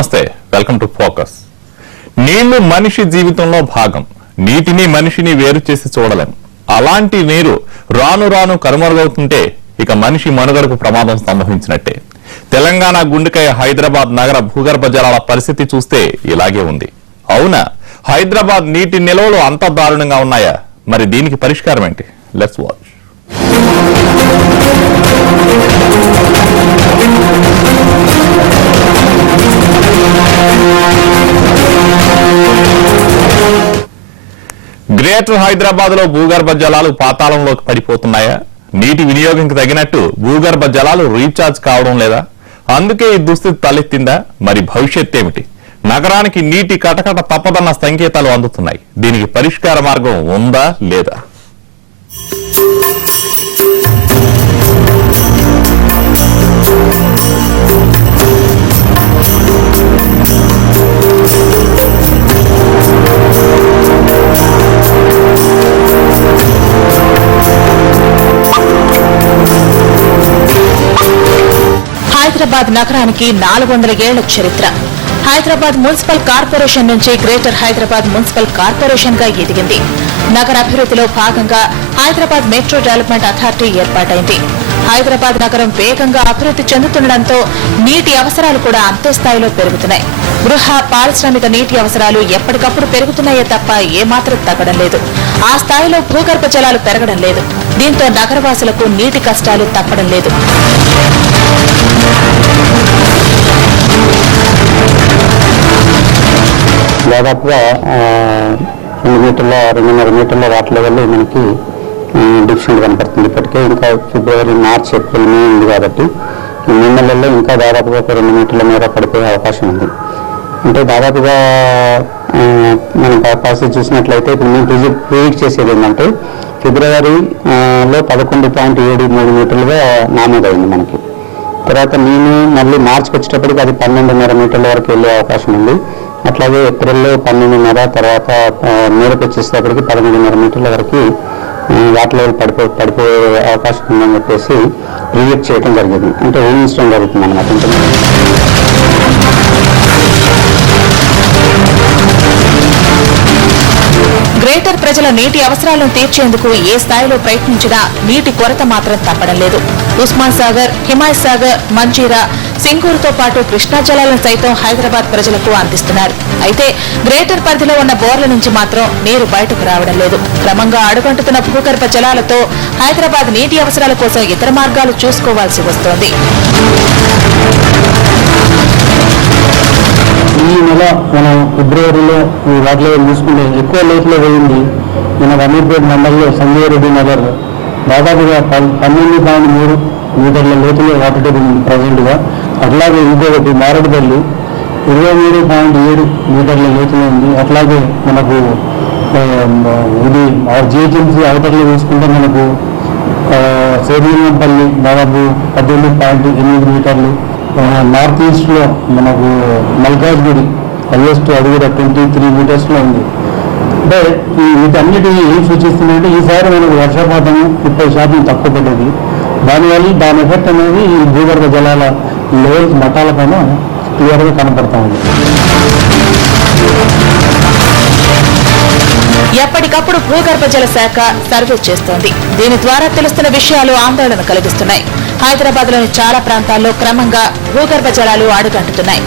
నమస్తే, welcome to focus. నీళ్లు మనిషి జీవితంలో భాగం. నీటిని మనిషిని వేరు చేసి చూడలేం. అలాంటి నీరు రాను రాను కనుమరుగవుతుంటే ఇక మనిషి మనుగడకు ప్రమాదం సంభవించినట్టే. తెలంగాణ గుండెకాయ హైదరాబాద్ నగర భూగర్భ జలాల పరిస్థితి చూస్తే ఇలాగే ఉంది. అవునా, హైదరాబాద్ నీటి నిల్వలు అంత దారుణంగా ఉన్నాయా? మరి దీనికి పరిష్కారం ఏంటి? Let's watch. గ్రేటర్ హైదరాబాద్ లో భూగర్భ జలాలు పాతాళంలోకి పడిపోతున్నాయా? నీటి వినియోగంకి తగినట్టు భూగర్భ జలాలు రీఛార్జ్ కావడం లేదా? అందుకే ఈ దుస్థితి తలెత్తిందా? మరి భవిష్యత్ ఏమిటి? నగరానికి నీటి కటకట తప్పదన్న సంకేతాలు అందుతున్నాయి. దీనికి పరిష్కార మార్గం ఉందా లేదా? హైదరాబాద్ నగరానికి 400 ఏళ్ల చరిత్ర. హైదరాబాద్ మున్సిపల్ కార్పొరేషన్ నుంచి గ్రేటర్ హైదరాబాద్ మున్సిపల్ కార్పొరేషన్ గా ఎదిగింది. నగర అభివృద్ధిలో భాగంగా హైదరాబాద్ మెట్రో డెవలప్మెంట్ అథారిటీ ఏర్పాటైంది. హైదరాబాద్ నగరం వేగంగా అభివృద్ధి చెందుతుండటంతో నీటి అవసరాలు కూడా అంతే స్థాయిలో పెరుగుతున్నాయి. గృహ, పారిశ్రామిక నీటి అవసరాలు ఎప్పటికప్పుడు పెరుగుతున్నాయే తప్ప ఏమాత్రం తగ్గడం లేదు. ఆ స్థాయిలో భూగర్భ జలాలు పెరగడం లేదు. దీంతో నగరవాసులకు నీటి కష్టాలు తప్పడం లేదు. దాదాపుగా 2 మీటర్ల 2.5 మీటర్ల వాటర్ లెవెల్ మనకి డిఫరెంట్ కనపడుతుంది. ఇప్పటికే ఇంకా ఫిబ్రవరి, మార్చ్, ఏప్రిల్, మే ఉంది కాబట్టి ఈ 3 నెలల్లో ఇంకా దాదాపుగా ఒక 2 మీటర్ల మేర పడిపోయే అవకాశం ఉంది. అంటే దాదాపుగా మనం పరిస్థితి చూసినట్లయితే ఇప్పుడు మేము ప్రిడిక్ట్ చేసేది ఏంటంటే ఫిబ్రవరిలో 11.73 మీటర్లుగా నామోదైంది మనకి. తర్వాత నేను మళ్ళీ మార్చికి వచ్చేటప్పటికి అది 12.5 మీటర్ల వరకు వెళ్ళే అవకాశం ఉంది. అట్లాగే ఏప్రిల్లో 12.5, తర్వాత మేరకు వచ్చేసేటప్పటికి 13.5 మీటర్ల వరకు వాటర్ లెవెల్ పడిపోయే అవకాశం ఉందని చెప్పేసి ప్రిడిక్ట్ చేయడం జరిగింది. అంటే ఊహించడం జరుగుతుంది అన్నమాట. గ్రేటర్ ప్రజల నీటి అవసరాలను తీర్చేందుకు ఏ స్థాయిలో ప్రయత్నించినా నీటి కొరత మాత్రం తప్పడం లేదు. ఉస్మాన్ సాగర్, హిమాయత్ సాగర్, మంజీరా, సింగూరుతో పాటు కృష్ణా జలాలను సైతం హైదరాబాద్ ప్రజలకు అందిస్తున్నారు. అయితే గ్రేటర్ పరిధిలో ఉన్న బోర్ల నుంచి మాత్రం నీరు బయటకు రావడం లేదు. క్రమంగా అడుగంటుతున్న భూగర్భ జలాలతో హైదరాబాద్ నీటి అవసరాల కోసం ఇతర మార్గాలు చూసుకోవాల్సి వస్తోంది. ఈ నెల మనం ఫిబ్రవరిలో వాటర్ లెవెల్ చూసుకుంటే ఎక్కువ లోతులో పోయింది. మన అమీర్పేట మండలంలో సంజయ్ రెడ్డి నగర్ దాదాపుగా 12.3 మీటర్ల లోతులో వాటర్ టేబుల్ ఉంది ప్రజెంట్గా. అట్లాగే ఇంకొకటి మారేడుపల్లి 23.7 మీటర్ల లోతులో ఉంది. అట్లాగే మనకు ఇది జిహెచ్ఎంసీ అవతరలో చూసుకుంటే మనకు సేదీనంపల్లి దాదాపు 18.8 మీటర్లు. నార్త్ ఈస్ట్లో మనకు మల్కాజ్గిరి హైయెస్ట్ అది కూడా 23 మీటర్స్లో ఉంది. అంటే వీటన్నిటిని ఏం సూచిస్తుందంటే ఈసారి మనకు వర్షపాతం 30% తక్కువ పడ్డది. దాని ఎఫెక్ట్ అనేది ఈ భూగర్భ జలాల లెవెల్స్ మట్టాల పైన క్లియర్గా కనపడతా ఉంది. ఎప్పటికప్పుడు భూగర్భ జల శాఖ సర్వే చేస్తోంది. దీని ద్వారా తెలుస్తున్న విషయాలు ఆందోళన కలిగిస్తున్నాయి. హైదరాబాద్ లోని చాలా ప్రాంతాల్లో క్రమంగా భూగర్భ జలాలు అడుగంటుతున్నాయి.